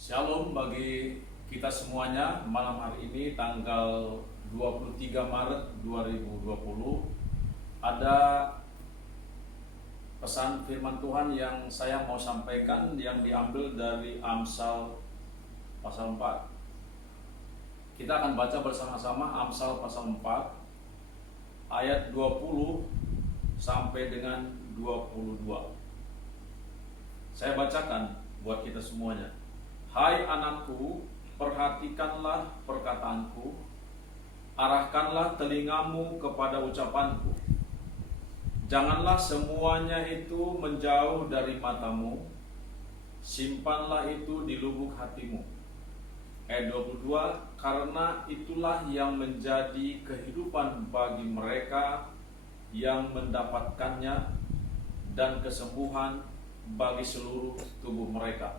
Shalom bagi kita semuanya. Malam hari ini tanggal 23 Maret 2020 ada pesan firman Tuhan yang saya mau sampaikan yang diambil dari Amsal pasal 4. Kita akan baca bersama-sama Amsal pasal 4 ayat 20 sampai dengan 22. Saya bacakan buat kita semuanya. Hai anakku, perhatikanlah perkataanku, arahkanlah telingamu kepada ucapanku. Janganlah semuanya itu menjauh dari matamu, simpanlah itu di lubuk hatimu. Ayat 22, karena itulah yang menjadi kehidupan bagi mereka yang mendapatkannya dan kesembuhan bagi seluruh tubuh mereka.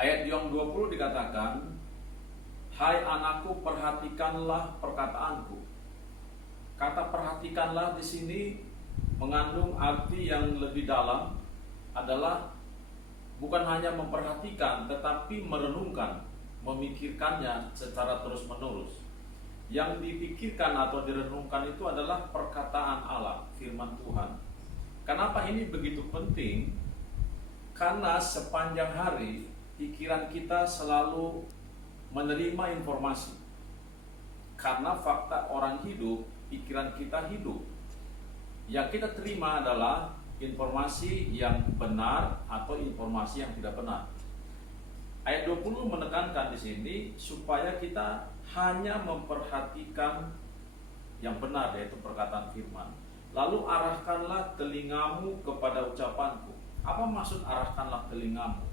Ayat yang 20 dikatakan, hai anakku, perhatikanlah perkataanku. Kata perhatikanlah di sini mengandung arti yang lebih dalam, adalah bukan hanya memperhatikan tetapi merenungkan, memikirkannya secara terus-menerus. Yang dipikirkan atau direnungkan itu adalah perkataan Allah, firman Tuhan. Kenapa ini begitu penting? Karena sepanjang hari pikiran kita selalu menerima informasi. Karena fakta orang hidup, pikiran kita hidup. Yang kita terima adalah informasi yang benar atau informasi yang tidak benar. Ayat 20 menekankan di sini supaya kita hanya memperhatikan yang benar, yaitu perkataan firman. Lalu arahkanlah telingamu kepada ucapanku. Apa maksud arahkanlah telingamu?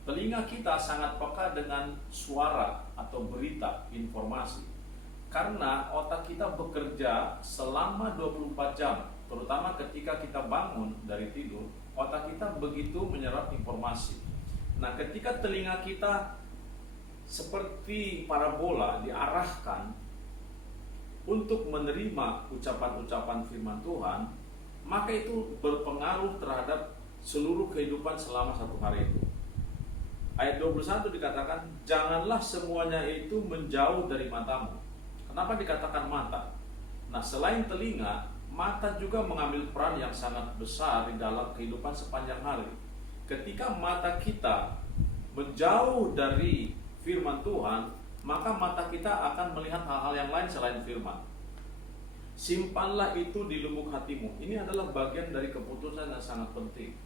Telinga kita sangat peka dengan suara atau berita, informasi. Karena otak kita bekerja selama 24 jam, terutama ketika kita bangun dari tidur, otak kita begitu menyerap informasi. Nah, ketika telinga kita seperti parabola diarahkan untuk menerima ucapan-ucapan firman Tuhan, maka itu berpengaruh terhadap seluruh kehidupan selama satu hari itu. Ayat 21 dikatakan, janganlah semuanya itu menjauh dari matamu. Kenapa dikatakan mata? Nah, selain telinga, mata juga mengambil peran yang sangat besar di dalam kehidupan sepanjang hari. Ketika mata kita menjauh dari firman Tuhan, maka mata kita akan melihat hal-hal yang lain selain firman. Simpanlah itu di lubuk hatimu. Ini adalah bagian dari keputusan yang sangat penting.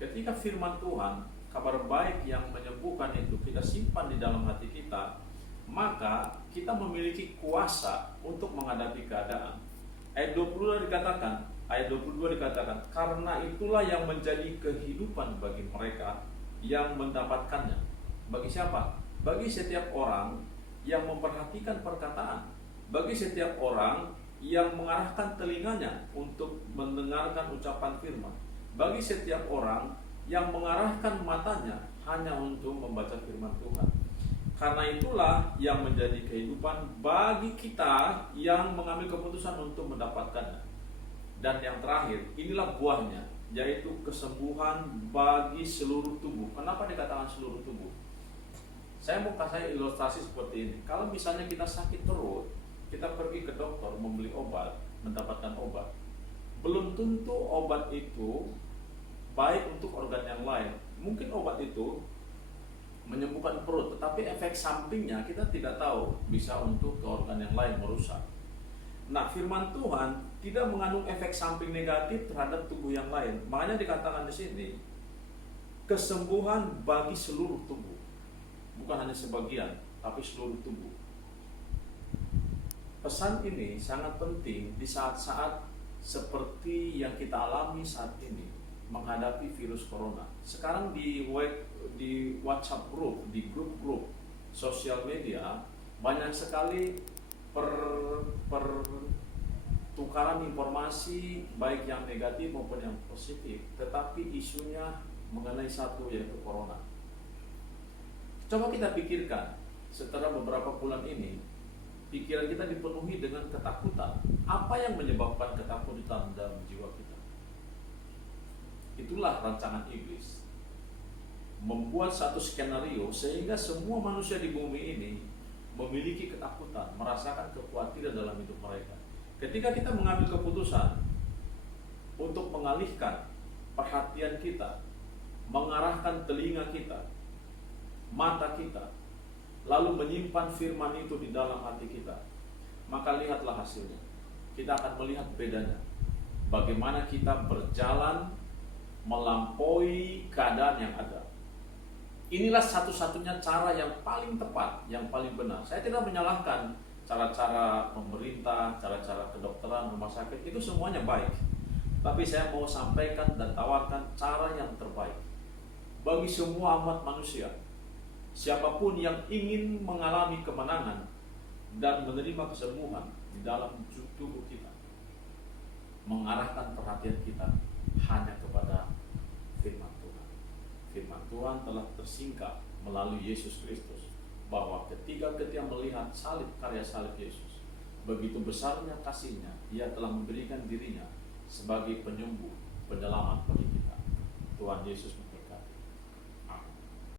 Ketika firman Tuhan, kabar baik yang menyembuhkan itu kita simpan di dalam hati kita, maka kita memiliki kuasa untuk menghadapi keadaan. Ayat 22 dikatakan, karena itulah yang menjadi kehidupan bagi mereka yang mendapatkannya. Bagi siapa? Bagi setiap orang yang memperhatikan perkataan, bagi setiap orang yang mengarahkan telinganya untuk mendengarkan ucapan firman, bagi setiap orang yang mengarahkan matanya hanya untuk membaca firman Tuhan. Karena itulah yang menjadi kehidupan bagi kita yang mengambil keputusan untuk mendapatkannya. Dan yang terakhir, inilah buahnya, yaitu kesembuhan bagi seluruh tubuh. Kenapa dikatakan seluruh tubuh? Saya mau kasih ilustrasi seperti ini. Kalau misalnya kita sakit perut, kita pergi ke dokter membeli obat, mendapatkan obat. Belum tentu obat itu baik untuk organ yang lain. Mungkin obat itu menyembuhkan perut, tetapi efek sampingnya kita tidak tahu, bisa untuk ke organ yang lain merusak. Nah, firman Tuhan tidak mengandung efek samping negatif terhadap tubuh yang lain. Makanya dikatakan di sini kesembuhan bagi seluruh tubuh. Bukan hanya sebagian, tapi seluruh tubuh. Pesan ini sangat penting di saat-saat seperti yang kita alami saat ini, menghadapi virus corona. Sekarang di WhatsApp group, di grup-grup sosial media, banyak sekali pertukaran informasi, baik yang negatif maupun yang positif, tetapi isunya mengenai satu, yaitu corona. Coba kita pikirkan, setelah beberapa bulan ini, pikiran kita dipenuhi dengan ketakutan. Apa yang menyebabkan ketakutan dalam jiwa kita? Itulah rancangan iblis. membuat satu skenario sehingga semua manusia di bumi ini memiliki ketakutan, merasakan kekhawatiran dalam hidup mereka. Ketika kita mengambil keputusan untuk mengalihkan perhatian kita, mengarahkan telinga kita, mata kita, lalu menyimpan firman itu di dalam hati kita, maka lihatlah hasilnya. Kita akan melihat bedanya. Bagaimana kita berjalan melampaui keadaan yang ada. Inilah satu-satunya cara yang paling tepat, yang paling benar. Saya tidak menyalahkan cara-cara pemerintah, cara-cara kedokteran, rumah sakit, itu semuanya baik. Tapi saya mau sampaikan dan tawarkan cara yang terbaik bagi semua umat manusia. Siapapun yang ingin mengalami kemenangan dan menerima kesembuhan di dalam tubuh kita, mengarahkan perhatian kita hanya kepada firman Tuhan. Firman Tuhan telah tersingkap melalui Yesus Kristus, bahwa ketika melihat salib, karya salib Yesus, begitu besarnya kasihnya, Ia telah memberikan dirinya sebagai penyembuh, penyelamat bagi kita. Tuhan Yesus